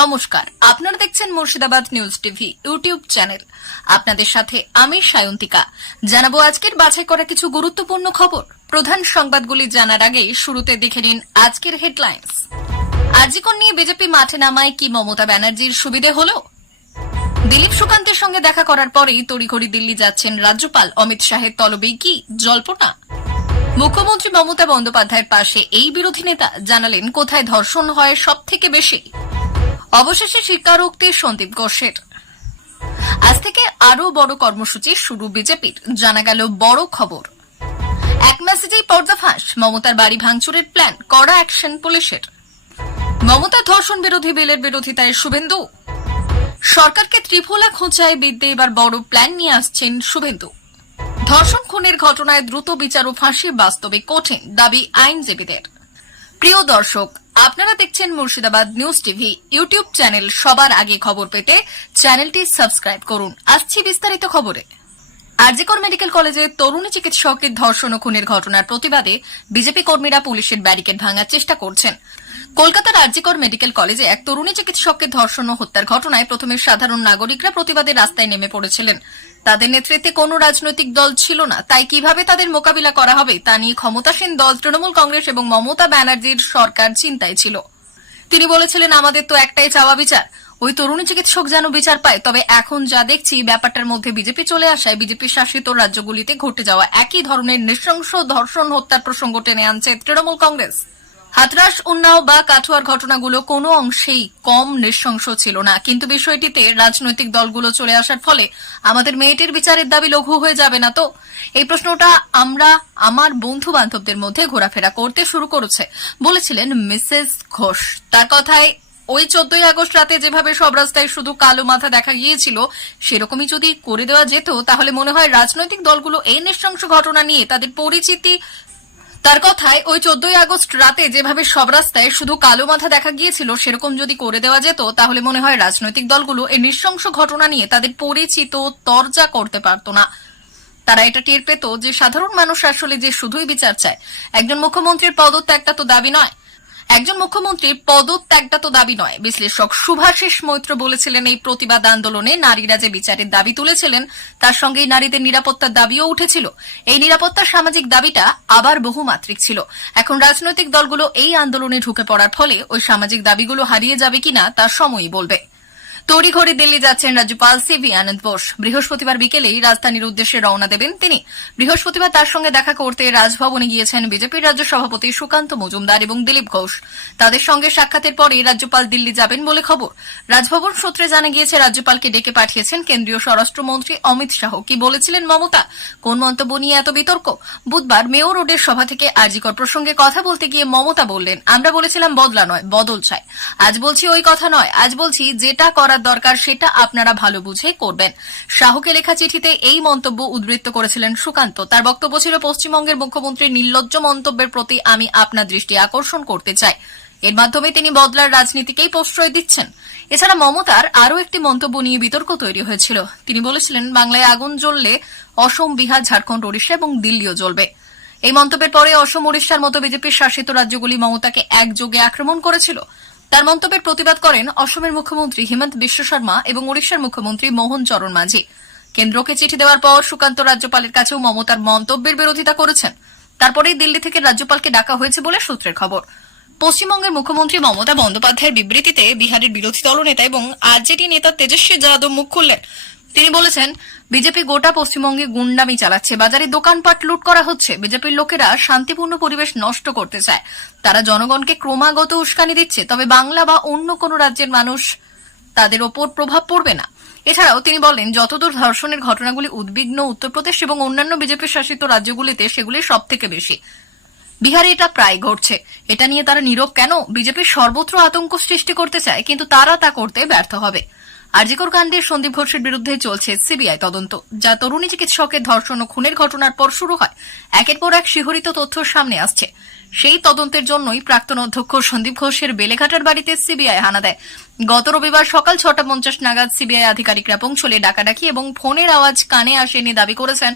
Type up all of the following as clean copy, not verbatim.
নমস্কার, আপনারা দেখছেন Murshidabad news TV YouTube channel. আপনাদের সাথে আমি সায়ন্তিকা। জানাবো আজকের বাছাই করা কিছু গুরুত্বপূর্ণ খবর। প্রধান সংবাদগুলি জানার আগে শুরুতে দেখে নিন আজকের হেডলাইন্স। আরজিকর নিয়ে বিজেপি মাঠে নামায় কি মমতা ব্যানার্জির সুবিধে হল? দিলীপ সুকান্তের সঙ্গে দেখা করার পরেই তড়িঘড়ি দিল্লি যাচ্ছেন রাজ্যপাল অমিত শাহের তলবেই কি জল্পনা? মুখ্যমন্ত্রী মমতা বন্দ্যোপাধ্যায়ের পাশে এই বিরোধী নেতা জানালেন কোথায় ধর্ষণ হয় সব থেকে বেশি। অবশেষে স্বীকারোক্তি সন্দীপ ঘোষের। আজ থেকে আরো বড় কর্মসূচি শুরু বিজেপির, জানা গেল বড় খবর। এক মেসেজেই পর্দাফাঁস, মমতার বাড়ি ভাঙচুরের প্ল্যান, কড়া অ্যাকশন পুলিশের। মমতার ধর্ষণ বিরোধী বিলের বিরোধিতায় শুভেন্দু। সরকারকে ত্রিফলা খোঁচায় বিদ্যে এবার বড় প্ল্যান নিয়ে আসছেন শুভেন্দু। ধর্ষণ খুনের ঘটনায় দ্রুত বিচার ও ফাঁসি বাস্তবে কঠিন, দাবি আইনজীবীদের। প্রিয় দর্শক, আপনারা দেখছেন Murshidabad news TV YouTube channel. সবার আগে খবর পেতে চ্যানেলটি সাবস্ক্রাইব করুন। আসছি বিস্তারিত খবরে। আরজিকর মেডিকেল কলেজে তরুণী চিকিৎসকের ধর্ষণ ও খুনের ঘটনার প্রতিবাদে বিজেপি কর্মীরা পুলিশের ব্যারিকেড ভাঙার চেষ্টা করছেন। কলকাতার আরজিকর মেডিকেল কলেজে এক তরুণী চিকিৎসককে ধর্ষণ ও হত্যার ঘটনায় প্রথমে সাধারণ নাগরিকরা প্রতিবাদে রাস্তায় নেমে পড়েছিলেন। তাদের নেতৃত্বে কোনো রাজনৈতিক দল ছিল না, তাই কিভাবে তাদের মোকাবিলা করা হবে তা নিয়ে ক্ষমতাসীন দল তৃণমূল কংগ্রেস এবং মমতা ব্যানার্জির সরকার চিন্তায় ছিল। তিনি বলেছিলেন, আমাদের তো একটাই চাওয়া, বিচার। ওই তরুণী চিকিৎসক যেন বিচার পায়। তবে এখন যা দেখছি, ব্যাপারটার মধ্যে বিজেপি চলে আসায় বিজেপি শাসিত রাজ্যগুলিতে ঘটে যাওয়া একই ধরনের নৃশংস ধর্ষণ হত্যার প্রসঙ্গ টেনে আনছে তৃণমূল কংগ্রেস। হাথরাস, উন্নাও বা কাঠুয়ার ঘটনাগুলো কোনো অংশেই কম নৃশংস ছিল না, কিন্তু বিষয়টিতে রাজনৈতিক দলগুলো চলে আসার ফলে আমাদের মেয়েটির বিচারের দাবি লঘু হয়ে যাবে না তো? এই প্রশ্নটা আমার বন্ধু বান্ধবদের মধ্যে ঘোরাফেরা করতে শুরু করেছে, বলেছিলেন মিসেস ঘোষ। তার কথায়, ওই 14ই আগস্ট রাতে যেভাবে সব রাস্তায় শুধু কালো মাথা দেখা গিয়েছিল, সেরকমই যদি করে দেওয়া যেত, তাহলে মনে হয় রাজনৈতিক দলগুলো এই নৃশংস ঘটনা নিয়ে তাদের পরিচিতি। তার কথায়, ওই 14ই আগস্ট রাতে যেভাবে সব রাস্তায় শুধু কালো মাথা দেখা গিয়েছিল, সেরকম যদি করে দেওয়া যেত, তাহলে মনে হয় রাজনৈতিক দলগুলো এই নৃশংস ঘটনা নিয়ে তাদের পরিচিত তরজা করতে পারত না। তারা এটা টের পেত যে সাধারণ মানুষ আসলে যে শুধুই বিচার চায়। একজন মুখ্যমন্ত্রীর পদত্যাগটা তো দাবি নয়। বিশ্লেষক শুভাশিস মৈত্র বলেছিলেন, এই প্রতিবাদ আন্দোলনে নারীরা যে বিচারের দাবি তুলেছিলেন, তার সঙ্গেই নারীদের নিরাপত্তার দাবিও উঠেছিল। এই নিরাপত্তার সামাজিক দাবিটা আবার বহুমাত্রিক ছিল। এখন রাজনৈতিক দলগুলো এই আন্দোলনে ঢুকে পড়ার ফলে ওই সামাজিক দাবিগুলো হারিয়ে যাবে কিনা তা সময়ই বলবে। তড়িঘড়ি দিল্লি যাচ্ছেন রাজ্যপাল সিভি আনন্দ বোস। বৃহস্পতিবার বিকেলেই রাজধানীর উদ্দেশ্যে রওনা দেবেন তিনি। বৃহস্পতিবার তার সঙ্গে দেখা করতে রাজভবনে গিয়েছেন বিজেপির রাজ্য সভাপতি সুকান্ত মজুমদার এবং দিলীপ ঘোষ। তাদের সঙ্গে সাক্ষাতের পরে রাজ্যপাল দিল্লি যাবেন বলে খবর। রাজভবন সূত্রে জানা গিয়েছে, রাজ্যপালকে ডেকে পাঠিয়েছেন কেন্দ্রীয় স্বরাষ্ট্রমন্ত্রী অমিত শাহ। কি বলেছিলেন মমতা? কোন মন্তব্য নিয়ে এত বিতর্ক? বুধবার মেয়র রোডের সভা থেকে আরজিকর প্রসঙ্গে কথা বলতে গিয়ে মমতা বললেন, আমরা বলেছিলাম বদলা নয়, বদল চাই। আজ বলছি ওই কথা নয়, আজ বলছি যেটা করার দরকার সেটা আপনারা ভালো বুঝে করবেন। শাহকে লেখা চিঠিতে এই মন্তব্য উদ্ধৃত করেছিলেন সুকান্ত। তার বক্তব্য ছিল, পশ্চিমবঙ্গের মুখ্যমন্ত্রীর নির্লজ্জ মন্তব্যের প্রতি আমি আপনার দৃষ্টি আকর্ষণ করতে চাই। এর মাধ্যমে তিনি বদলার রাজনীতিকেই প্রশ্রয় দিচ্ছেন। এছাড়া মমতার আরও একটি মন্তব্য নিয়ে বিতর্ক তৈরি হয়েছিল। তিনি বলেছিলেন, বাংলায় আগুন জ্বললে অসম, বিহার, ঝাড়খণ্ড, ওড়িশা এবং দিল্লিও জ্বলবে। এই মন্তব্যের পরে অসম, ওড়িশার মতো বিজেপির শাসিত রাজ্যগুলি মমতাকে একযোগে আক্রমণ করেছিল। তার মন্তব্যের প্রতিবাদ করেন অসমের মুখ্যমন্ত্রী হিমন্ত বিশ্ব শর্মা এবং ওড়িশার মুখ্যমন্ত্রী মোহন চরণ মাঝি। কেন্দ্রকে চিঠি দেওয়ার পর সুকান্ত রাজ্যপালের কাছেও মমতার মন্তব্যের বিরোধিতা করেছেন। তারপরেই দিল্লি থেকে রাজ্যপালকে ডাকা হয়েছে বলে সূত্রের খবর। পশ্চিমবঙ্গের মুখ্যমন্ত্রী মমতা বন্দ্যোপাধ্যায়ের বিবৃতিতে বিহারের বিরোধী দলনেতা এবং আরজেডি নেতা তেজস্বী যাদব মুখ খুললেন। তিনি বলেছেন, বিজেপি গোটা পশ্চিমবঙ্গে গুন্ডামি চালাচ্ছে, বাজারে দোকানপাট লুট করা হচ্ছে। বিজেপির লোকেরা শান্তিপূর্ণ পরিবেশ নষ্ট করতে চায়। তারা জনগণকে ক্রমাগত উস্কানি দিচ্ছে, তবে বাংলা বা অন্য কোনো রাজ্যের মানুষ তাদের ওপর প্রভাব পড়বে না। এছাড়াও তিনি বলেন, যতদূর ধর্ষণের ঘটনাগুলি উদ্বিগ্ন উত্তরপ্রদেশ এবং অন্যান্য বিজেপি শাসিত রাজ্যগুলিতে, সেগুলি সব থেকে বেশি। বিহারে এটা প্রায় ঘটছে। এটা নিয়ে তারা নীরব কেন? বিজেপির সর্বত্র আতঙ্ক সৃষ্টি করতে চায়, কিন্তু তারা তা করতে ব্যর্থ হবে। আরজিকর কাণ্ডে সন্দীপ ঘোষের বিরুদ্ধে চলছে সিবিআই তদন্ত, যা তরুণী চিকিৎসকের ধর্ষণ ও খুনের ঘটনার পর শুরু হয়। একের পর এক শিহরিত তথ্য সামনে আসছে। সেই তদন্তের জন্যই প্রাক্তন অধ্যক্ষ সন্দীপ ঘোষের বেলেঘাটার বাড়িতে সিবিআই হানা দেয়। গত রবিবার সকাল 6:50 নাগাদ সিবিআই আধিকারিকরা পৌঁছলে ডাকাডাকি এবং ফোনের আওয়াজ কানে আসেনি দাবি করেছেন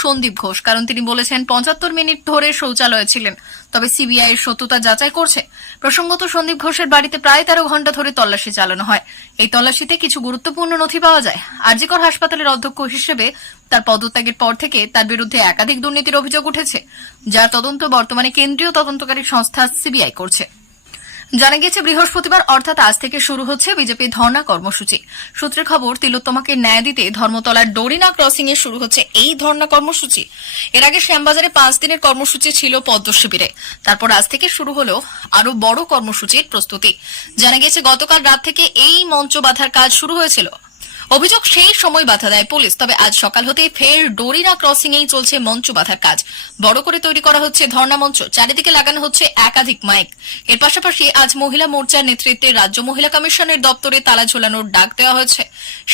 সন্দীপ ঘোষ। কারণ তিনি বলেছেন, 75 মিনিট ধরে শৌচালয়ে ছিলেন। তবে সিবিআই এর সত্যতা যাচাই করছে। প্রসঙ্গত, সন্দীপ ঘোষের বাড়িতে প্রায় 13 ঘণ্টা ধরে তল্লাশি চালানো হয়। এই তল্লাশিতে কিছু গুরুত্বপূর্ণ নথি পাওয়া যায়। আরজিকর হাসপাতালের অধ্যক্ষ হিসেবে তার পদত্যাগের পর থেকে তার বিরুদ্ধে একাধিক দুর্নীতির অভিযোগ উঠেছে, যার তদন্ত বর্তমানে কেন্দ্রীয় তদন্তকারী সংস্থা সিবিআই করছে। জানা গিয়েছে, বৃহস্পতিবার অর্থাৎ আজ থেকে শুরু হচ্ছে বিজেপি ধর্ণা কর্মসূচি। সূত্রের খবর, তিলোত্তমাকে ন্যায় দিতে ধর্মতলার ডোরিনা ক্রসিং এ শুরু হচ্ছে এই ধর্ণা কর্মসূচি। এর আগে শ্যামবাজারে 5 দিনের কর্মসূচি ছিল পদ্ম শিবিরে। তারপর আজ থেকে শুরু হলো আরো বড় কর্মসূচির প্রস্তুতি। জানা গিয়েছে, গতকাল রাত থেকে এই মঞ্চ বাঁধার কাজ শুরু হয়েছিল। অভিযোগ, সেই সময় বাধা দেয় পুলিশ। তবে আজ সকাল হতেই ফের ডোরিনা ক্রসিং এই চলছে মঞ্চ বাঁধার কাজ। বড় করে তৈরি করা হচ্ছে ধর্ণা মঞ্চ, চারিদিকে লাগানো হচ্ছে একাধিক মাইক। এর পাশাপাশি আজ মহিলা মোর্চার নেতৃত্বে রাজ্য মহিলা কমিশনের দপ্তরে তালা ঝোলানোর ডাক দেওয়া হয়েছে।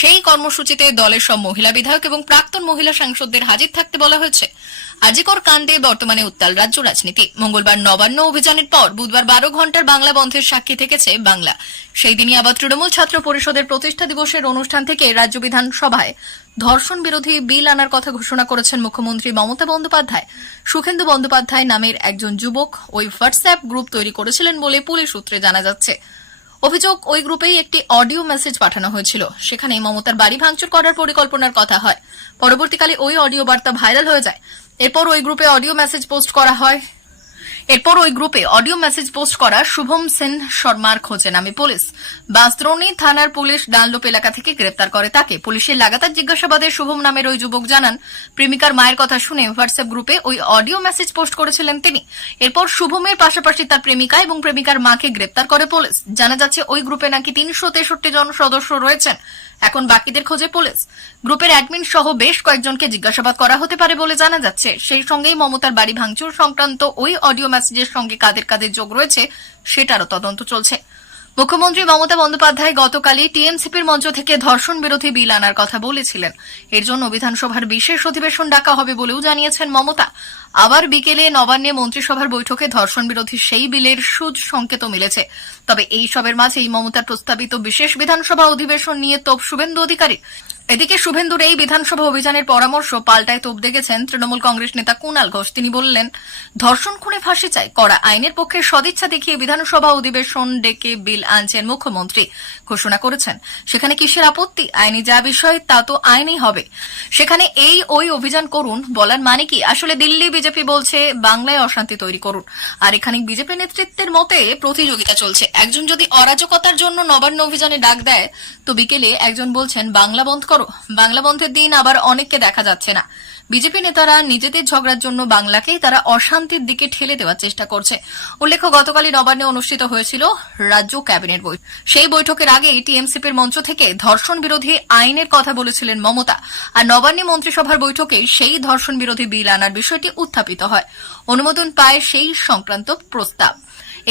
সেই কর্মসূচিতে দলের সব মহিলা বিধায়ক এবং প্রাক্তন মহিলা সাংসদদের হাজির থাকতে বলা হয়েছে। আজিকর কাণ্ডে বর্তমানে উত্তাল রাজ্য রাজনীতি। মঙ্গলবার নবান্ন অভিযানের পর বুধবার 12 ঘণ্টার বাংলা বন্ধের সাক্ষী থেকেছে বাংলা। সেই দিনই আবার তৃণমূল ছাত্র পরিষদের প্রতিষ্ঠা দিবসের অনুষ্ঠান থেকে রাজ্য বিধানসভায় ধর্ষণ বিরোধী বিল আনার কথা ঘোষণা করেছেন মুখ্যমন্ত্রী মমতা বন্দ্যোপাধ্যায়। সুখেন্দু বন্দ্যোপাধ্যায় নামের একজন যুবক ওই হোয়াটসঅ্যাপ গ্রুপ তৈরি করেছিলেন বলে পুলিশ সূত্রে জানা যাচ্ছে। অভিযোগ, ওই গ্রুপেই একটি অডিও মেসেজ পাঠানো হয়েছিল। সেখানে মমতার বাড়ি ভাঙচুর করার পরিকল্পনার কথা হয়। পরবর্তীকালে ওই অডিও বার্তা ভাইরাল হয়ে যায়। এরপর ওই গ্রুপে অডিও মেসেজ পোস্ট করা শুভম সেন শর্মার খোঁজে নামে পুলিশ। বাঁশদ্রোণী থানার পুলিশ ডানলোপ এলাকা থেকে গ্রেপ্তার করে তাকে। পুলিশের লাগাতার জিজ্ঞাসাবাদে শুভম নামের ওই যুবক জানান, প্রেমিকার মায়ের কথা শুনে হোয়াটসঅ্যাপ গ্রুপে ওই অডিও মেসেজ পোস্ট করেছিলেন তিনি। এরপর শুভমের পাশাপাশি তার প্রেমিকা এবং প্রেমিকার মাকে গ্রেপ্তার করে পুলিশ। জানা যাচ্ছে, ওই গ্রুপে নাকি 363 জন সদস্য রয়েছেন। এখন বাকিদের খোঁজে পুলিশ। গ্রুপের অ্যাডমিন সহ বেশ কয়েকজনকে জিজ্ঞাসাবাদ করা হতে পারে বলে জানা যাচ্ছে। সেই সঙ্গেই মমতার বাড়ি ভাঙচুর সংক্রান্ত ওই অডিও মেসেজের সঙ্গে কাদের কাদের যোগ রয়েছে সেটারও তদন্ত চলছে। মুখ্যমন্ত্রী মমতা বন্দ্যোপাধ্যায় গতকালই টিএমসিপির মঞ্চ থেকে ধর্ষণ বিরোধী বিল আনার কথা বলেছিলেন। এর জন্য বিধানসভার বিশেষ অধিবেশন ডাকা হবে বলেও জানিয়েছেন মমতা। আবার বিকেলে নবান্নে মন্ত্রিসভার বৈঠকে ধর্ষণ বিরোধী সেই বিলের সুদ সংকেত মিলেছে। তবে এই সবের মাঝেই মমতার প্রস্তাবিত বিশেষ বিধানসভা অধিবেশন নিয়ে তোপ শুভেন্দু অধিকারী। এদিকে শুভেন্দুর এই বিধানসভা অভিযানের পরামর্শ পাল্টায় তোপ দেখেছেন তৃণমূল কংগ্রেস নেতা কুণাল ঘোষ। তিনি বললেন, ধর্ষণ খুনে ফাঁসি চাই, কড়া আইনের পক্ষে সদিচ্ছা দেখিয়ে বিধানসভা অধিবেশন ডেকে বিল আনছেন মুখ্যমন্ত্রী। ঘোষণা করেছেন, সেখানে কিসের আপত্তি? আইনি যা বিষয় তা তো আইনই হবে। সেখানে ওই অভিযান করুন বলার মানে কি? আসলে দিল্লি বিজেপি বলছে বাংলায় অশান্তি তৈরি করুন, আর এখানে বিজেপি নেতৃত্বের মতে প্রতিযোগিতা চলছে। একজন যদি অরাজকতার জন্য নবান্ন অভিযানে ডাক দেয়, তো বিকেলে একজন বলছেন বাংলা বন্ধ করো। বাংলা বন্ধের দিন আবার অনেককে দেখা যাচ্ছে না। বিজেপি নেতারা নিজেদের ঝগড়ার জন্য বাংলাকেই তারা অশান্তির দিকে ঠেলে দেওয়ার চেষ্টা করছে। উল্লেখ্য, গতকালই নবান্নে অনুষ্ঠিত হয়েছিল রাজ্য ক্যাবিনেট বৈঠক। সেই বৈঠকের আগে টিএমসিপির মঞ্চ থেকে ধর্ষণ বিরোধী আইনের কথা বলেছিলেন মমতা। আর নবান্নে মন্ত্রিসভার বৈঠকে সেই ধর্ষণ বিরোধী বিল আনার বিষয়টি উত্থাপিত হয়। অনুমোদন পায় সেই সংক্রান্ত প্রস্তাব।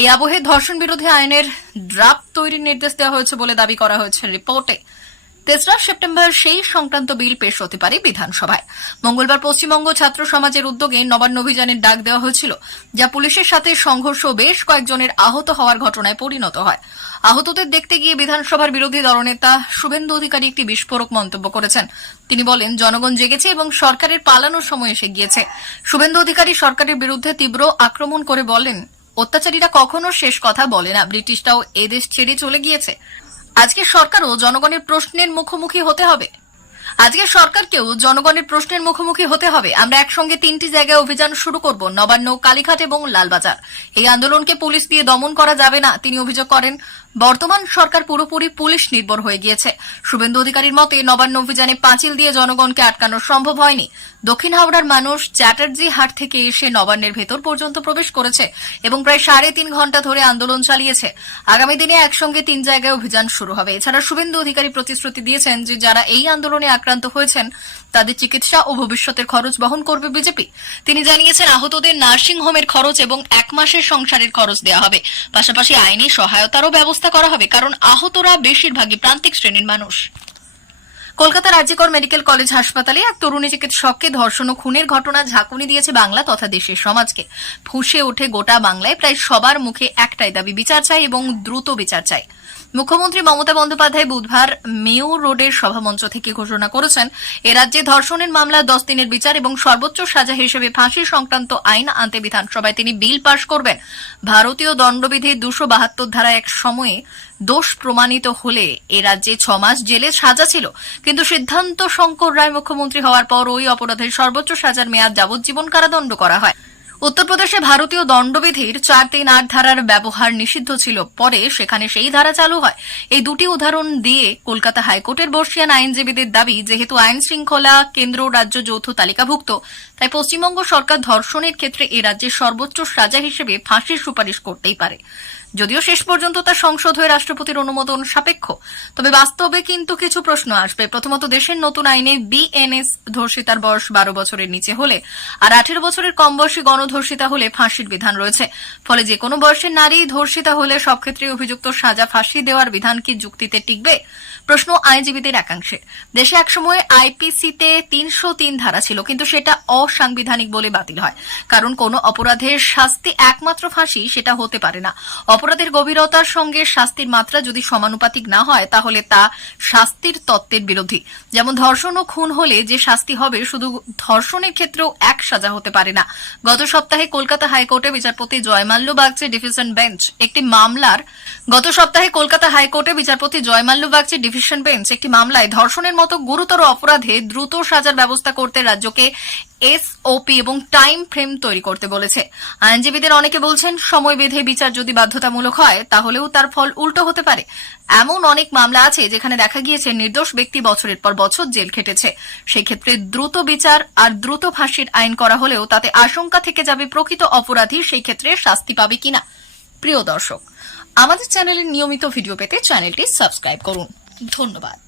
এই আবহে ধর্ষণ বিরোধী আইনের ড্রাফট তৈরির নির্দেশ দেওয়া হয়েছে বলে দাবি করা হয়েছে রিপোর্টে। 3রা সেপ্টেম্বর সেই সংক্রান্ত বিল পেশ হতে পারে বিধানসভায়। মঙ্গলবার পশ্চিমবঙ্গ ছাত্র সমাজের উদ্যোগে নবান্ন অভিযানের ডাক দেওয়া হয়েছিল, যা পুলিশের সাথে সংঘর্ষ বেশ কয়েকজনের আহত হওয়ার ঘটনায় পরিণত হয়। আহতদের দেখতে গিয়ে বিধানসভার বিরোধী দলনেতা শুভেন্দু অধিকারী একটি বিস্ফোরক মন্তব্য করেছেন। তিনি বলেন, জনগণ জেগেছে এবং সরকারের পালানোর সময় এসে গিয়েছে। শুভেন্দু অধিকারী সরকারের বিরুদ্ধে তীব্র আক্রমণ করে বলেন, অত্যাচারীরা কখনো শেষ কথা বলে না, ব্রিটিশরাও এদেশ ছেড়ে চলে গিয়েছে। আজকে সরকারও জনগণের প্রশ্নের মুখোমুখি হতে হবে। আমরা একসঙ্গে 3টি জায়গায় অভিযান শুরু করব, নবান্ন, কালীঘাট এবং লালবাজার। এই আন্দোলনকে পুলিশ দিয়ে দমন করা যাবে না, তিনি অভিযোগ করেন। বর্তমান সরকার পুরোপুরি পুলিশ নির্ভর হয়ে গিয়েছে। শুভেন্দু অধিকারীর মতে, নবান্ন অভিযানে পাঁচিল দিয়ে জনগণকে আটকানো সম্ভব হয়নি। দক্ষিণ হাওড়ার মানুষ চ্যাটার্জি হাট থেকে এসে নবান্নের ভেতর পর্যন্ত প্রবেশ করেছে এবং প্রায় 3.5 ঘণ্টা ধরে আন্দোলন চালিয়েছে। আগামী দিনে একসঙ্গে 3 জায়গায় অভিযান শুরু হবে। এছাড়া শুভেন্দু অধিকারী প্রতিশ্রুতি দিয়েছেন যে যারা এই আন্দোলনে আক্রান্ত হয়েছেন তাদের চিকিৎসা ও ভবিষ্যতের খরচ বহন করবে বিজেপি। তিনি জানিয়েছেন, আহতদের নার্সিং হোমের খরচ এবং 1 মাসের সংসারের খরচ দেওয়া হবে। পাশাপাশি আইনি সহায়তারও ব্যবস্থা করা হবে, কারণ আহতরা বেশিরভাগই প্রান্তিক শ্রেণীর মানুষ। কলকাতার আরজিকর মেডিকেল কলেজ হাসপাতালে এক তরুণী চিকিৎসককে ধর্ষণ ও খুনের ঘটনা ঝাঁকুনি দিয়েছে বাংলা তথা দেশের সমাজকে। ফুঁসে ওঠে গোটা বাংলায় প্রায় সবার মুখে একটাই দাবি, বিচার চাই এবং দ্রুত বিচার চাই। মুখ্যমন্ত্রী মমতা বন্দ্যোপাধ্যায় বুধবার মেয়ো রোডের সভামঞ্চ থেকে ঘোষণা করেছেন, এ রাজ্যে ধর্ষণের মামলা 10 দিনের বিচার এবং সর্বোচ্চ সাজা হিসেবে ফাঁসি সংক্রান্ত আইন আনতে বিধানসভায় তিনি বিল পাশ করবেন। ভারতীয় দণ্ডবিধির 272 ধারা এক সময়ে দোষ প্রমাণিত হলে এ রাজ্যে 6 মাস জেলে সাজা ছিল, কিন্তু সিদ্ধান্ত শঙ্কর রায় মুখ্যমন্ত্রী হওয়ার পর ওই অপরাধের সর্বোচ্চ সাজার মেয়াদ যাবজ্জীবন কারাদণ্ড করা হয়। উত্তরপ্রদেশে ভারতীয় দণ্ডবিধির 438 ধারার ব্যবহার নিষিদ্ধ ছিল, পরে সেখানে সেই ধারা চালু হয়। এই দুটি উদাহরণ দিয়ে কলকাতা হাইকোর্টের বর্ষিয়ান আইনজীবীদের দাবি, যেহেতু আইন শৃঙ্খলা কেন্দ্র রাজ্য যৌথ তালিকাভুক্ত, তাই পশ্চিমবঙ্গ সরকার ধর্ষণের ক্ষেত্রে এ রাজ্যের সর্বোচ্চ সাজা হিসেবে ফাঁসির সুপারিশ করতেই পারে। যদিও শেষ পর্যন্ত তা সংসদ হয়ে রাষ্ট্রপতির অনুমোদন সাপেক্ষ। তবে বাস্তবে কিন্তু কিছু প্রশ্ন আসবে। প্রথমত, দেশের নতুন আইনে বিএনএস ধর্ষিতার বয়স 12 বছরের নিচে হলে আর 18 বছরের কম বয়সী গণধর্ষিতা হলে ফাঁসির বিধান রয়েছে। ফলে যে কোনো বয়সের নারী ধর্ষিতা হলে সব ক্ষেত্রে অভিযুক্ত সাজা ফাঁসি দেওয়ার বিধান কি যুক্তিতে টিকবে? প্রশ্ন আইনজীবীদের একাংশের। দেশে একসময় আইপিসিতে 303 ধারা ছিল, কিন্তু সেটা অসাংবিধানিক বলে বাতিল হয়, কারণ কোনো অপরাধের শাস্তি একমাত্র ফাঁসি সেটা হতে পারে না। অপরাধের গভীরতার সঙ্গে শাস্তির মাত্রা যদি সমানুপাতিক না হয়, তাহলে তা শাস্তির তত্ত্বের বিরোধী। যেমন ধর্ষণ ও খুন হলে যে শাস্তি হবে, শুধু ধর্ষণের ক্ষেত্রেও এক সাজা হতে পারে না। গত সপ্তাহে কলকাতা হাইকোর্টে বিচারপতি জয়মাল্য বাগচি ডিভিশন বেঞ্চ একটি মামলায় ধর্ষণের মতো গুরুতর অপরাধে দ্রুত সাজার ব্যবস্থা করতে রাজ্যকে এসওপি এবং টাইম ফ্রেম তৈরি করতে বলেছে। আইনজীবীদের অনেকে বলছেন, সময় বেঁধে বিচার যদি বাধ্যতামূলক হয়, তাহলেও তার ফল উল্টো হতে পারে। এমন অনেক মামলা আছে যেখানে দেখা গিয়েছে নির্দোষ ব্যক্তি বছরের পর বছর জেল খেটেছে। সেই ক্ষেত্রে দ্রুত বিচার আর দ্রুত ফাঁসির আইন করা হলেও তাতে আশঙ্কা থেকে যাবে প্রকৃত অপরাধী সেই ক্ষেত্রে শাস্তি পাবে কিনা। প্রিয় দর্শক, আমাদের চ্যানেলের নিয়মিত ভিডিও পেতে চ্যানেলটি সাবস্ক্রাইব করুন। ধন্যবাদ।